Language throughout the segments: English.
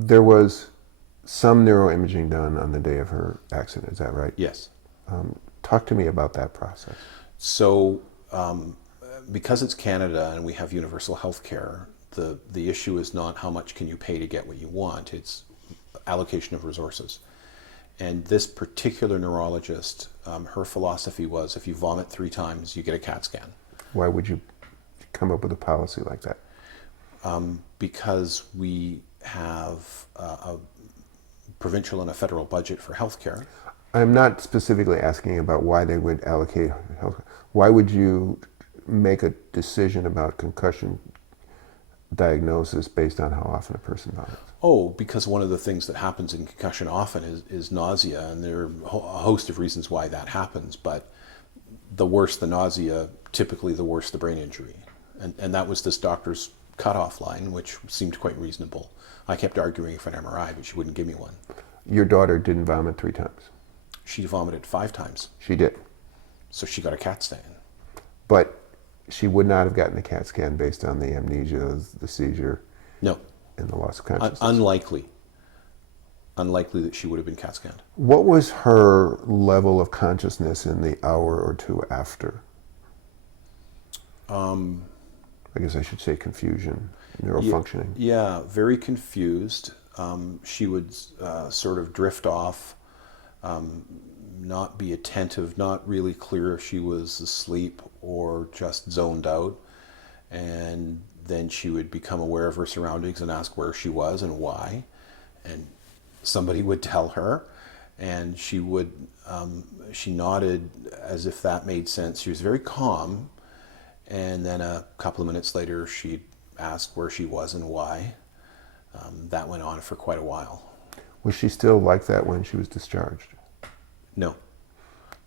There was some neuroimaging done on the day of her accident, is that right? Yes. Talk to me about that process. So, because it's Canada and we have universal health care, the issue is not how much can you pay to get what you want, it's allocation of resources. And this particular neurologist, her philosophy was if you vomit 3 times, you get a CAT scan. Why would you come up with a policy like that? Because we have a provincial and a federal budget for healthcare. I'm not specifically asking about why they would allocate health. Why would you make a decision about concussion diagnosis based on how often a person vomits? Oh, because one of the things that happens in concussion often is nausea, and there are a host of reasons why that happens, but the worse the nausea, typically the worse the brain injury. And that was this doctor's cutoff line, which seemed quite reasonable. I kept arguing for an MRI, but she wouldn't give me one. Your daughter didn't vomit 3 times. She vomited 5 times. She did. So she got a CAT scan. But she would not have gotten a CAT scan based on the amnesia, the seizure, No. and the loss of consciousness. Unlikely. Unlikely that she would have been CAT scanned. What was her level of consciousness in the hour or 2 after? I guess I should say confusion, neurofunctioning. Yeah, very confused. She would sort of drift off, not be attentive, not really clear if she was asleep or just zoned out. And then she would become aware of her surroundings and ask where she was and why. And somebody would tell her, and she would, she nodded as if that made sense. She was very calm. And then a couple of minutes later, she'd ask where she was and why. That went on for quite a while. Was she still like that when she was discharged? No,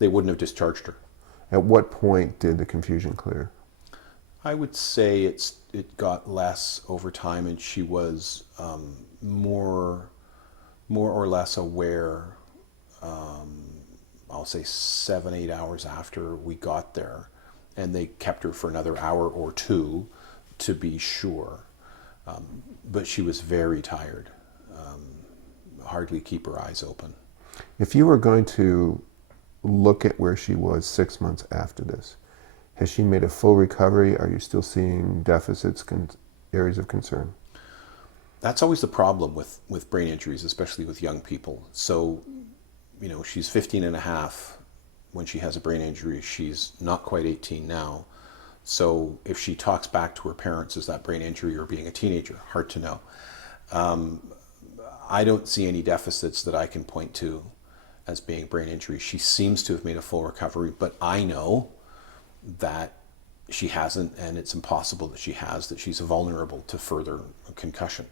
they wouldn't have discharged her. At what point did the confusion clear? I would say it got less over time, and she was more or less aware. I'll say 7-8 hours after we got there, and they kept her for another hour or 2 to be sure. But she was very tired, hardly keep her eyes open. If you were going to look at where she was 6 months after this, has she made a full recovery? Are you still seeing deficits, areas of concern? That's always the problem with brain injuries, especially with young people. So, she's 15 and a half when she has a brain injury. She's not quite 18 now. So if she talks back to her parents, is that brain injury or being a teenager? Hard to know. I don't see any deficits that I can point to as being brain injury. She seems to have made a full recovery, but I know that she hasn't, and it's impossible that she has, that she's vulnerable to further concussion.